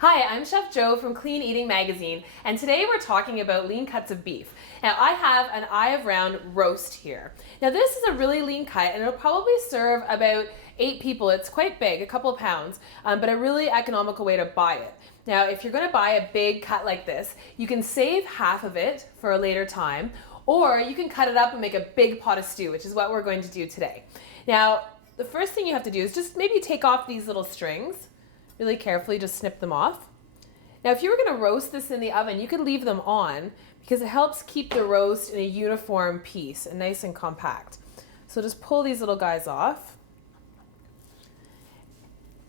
Hi, I'm Chef Jo from Clean Eating Magazine, and today we're talking about lean cuts of beef. Now, I have an eye of round roast here. Now, this is a really lean cut, and it'll probably serve about 8 people. It's quite big, a couple of pounds, but a really economical way to buy it. Now, if you're going to buy a big cut like this, you can save half of it for a later time, or you can cut it up and make a big pot of stew, which is what we're going to do today. Now, the first thing you have to do is just maybe take off these little strings. Really carefully, just snip them off. Now, if you were going to roast this in the oven, you could leave them on because it helps keep the roast in a uniform piece and nice and compact. So just pull these little guys off.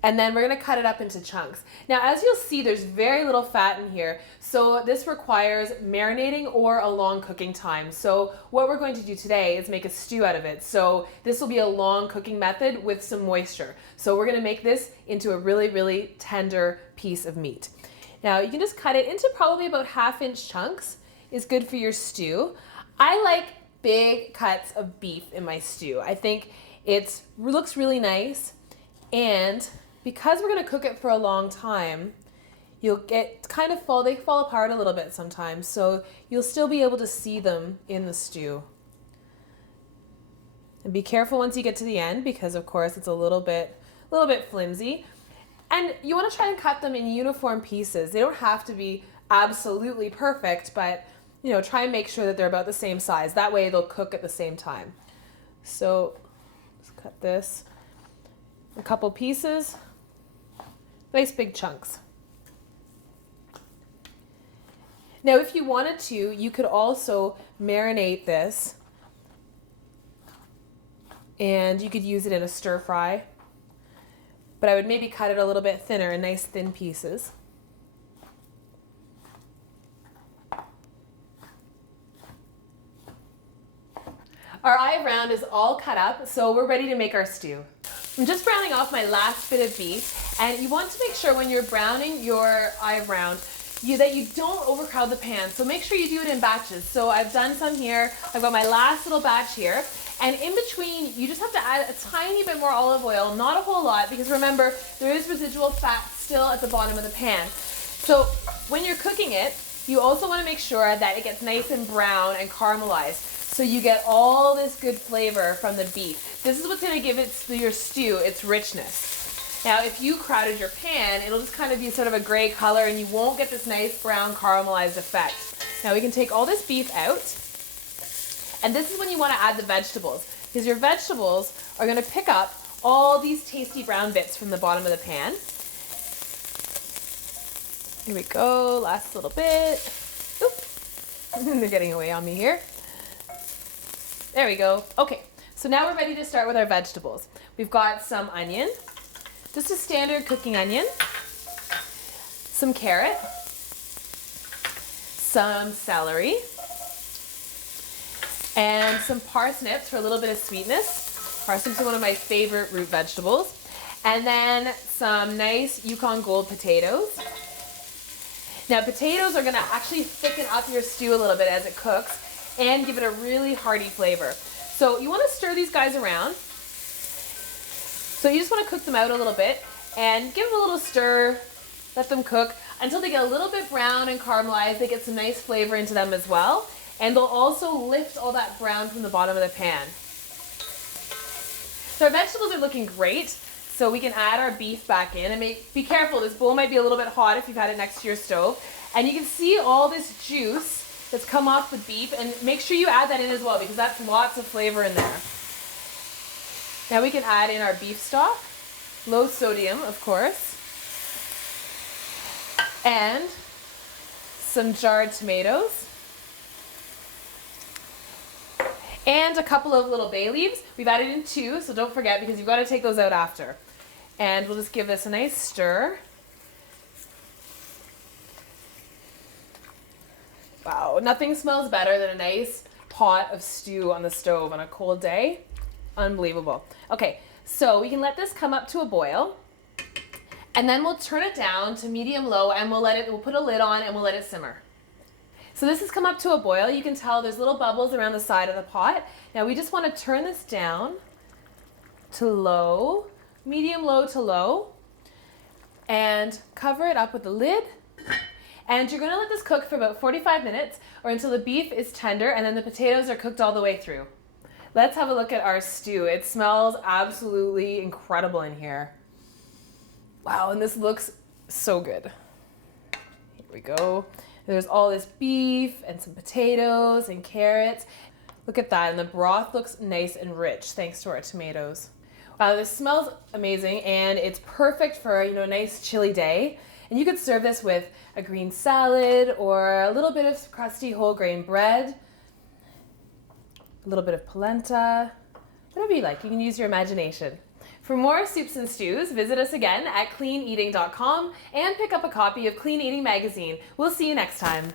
And then we're going to cut it up into chunks. Now, as you'll see, there's very little fat in here. So this requires marinating or a long cooking time. So what we're going to do today is make a stew out of it. So this will be a long cooking method with some moisture. So we're going to make this into a really, really tender piece of meat. Now, you can just cut it into probably about 1/2-inch chunks. It's good for your stew. I like big cuts of beef in my stew. I think it looks really nice, and because we're going to cook it for a long time, you'll get they fall apart a little bit sometimes, so you'll still be able to see them in the stew. And be careful once you get to the end because of course it's a little bit flimsy. And you want to try and cut them in uniform pieces. They don't have to be absolutely perfect, but try and make sure that they're about the same size. That way they'll cook at the same time. So let's cut this a couple pieces. Nice big chunks. Now, if you wanted to, you could also marinate this and you could use it in a stir fry. But I would maybe cut it a little bit thinner in nice thin pieces. Our eye of round is all cut up, so we're ready to make our stew. I'm just browning off my last bit of beef, and you want to make sure when you're browning your eye of round that you don't overcrowd the pan. So make sure you do it in batches. So I've done some here. I've got my last little batch here. And in between, you just have to add a tiny bit more olive oil, not a whole lot, because remember, there is residual fat still at the bottom of the pan. So when you're cooking it, you also want to make sure that it gets nice and brown and caramelized. So you get all this good flavor from the beef. This is what's going to give your stew its richness. Now, if you crowded your pan, it'll just kind of be sort of a gray color and you won't get this nice brown caramelized effect. Now we can take all this beef out. And this is when you want to add the vegetables, because your vegetables are going to pick up all these tasty brown bits from the bottom of the pan. Here we go, last little bit. Oop. They're getting away on me here. There we go. Okay, so now we're ready to start with our vegetables. We've got some onion, just a standard cooking onion, some carrot, some celery, and some parsnips for a little bit of sweetness. Parsnips are one of my favorite root vegetables. And then some nice Yukon Gold potatoes. Now, potatoes are going to actually thicken up your stew a little bit as it cooks and give it a really hearty flavor. So you want to stir these guys around. So you just want to cook them out a little bit and give them a little stir. Let them cook until they get a little bit brown and caramelized. They get some nice flavor into them as well. And they'll also lift all that brown from the bottom of the pan. So our vegetables are looking great. So we can add our beef back in. And be careful, this bowl might be a little bit hot if you've had it next to your stove. And you can see all this juice that's come off the beef. And make sure you add that in as well, because that's lots of flavor in there. Now we can add in our beef stock. Low sodium, of course. And some jarred tomatoes. And a couple of little bay leaves. We've added in 2, so don't forget, because you've got to take those out after. And we'll just give this a nice stir. Wow, nothing smells better than a nice pot of stew on the stove on a cold day. Unbelievable. Okay, so we can let this come up to a boil. And then we'll turn it down to medium-low, and we'll put a lid on and we'll let it simmer. So this has come up to a boil. You can tell there's little bubbles around the side of the pot. Now we just want to turn this down to low, medium low to low. and cover it up with the lid. And you're gonna let this cook for about 45 minutes or until the beef is tender and then the potatoes are cooked all the way through. Let's have a look at our stew. It smells absolutely incredible in here. Wow, and this looks so good. Here we go. There's all this beef and some potatoes and carrots. Look at that, and the broth looks nice and rich thanks to our tomatoes. Wow, this smells amazing, and it's perfect for, a nice chilly day. And you could serve this with a green salad or a little bit of crusty whole grain bread, a little bit of polenta, whatever you like. You can use your imagination. For more soups and stews, visit us again at cleaneating.com and pick up a copy of Clean Eating Magazine. We'll see you next time.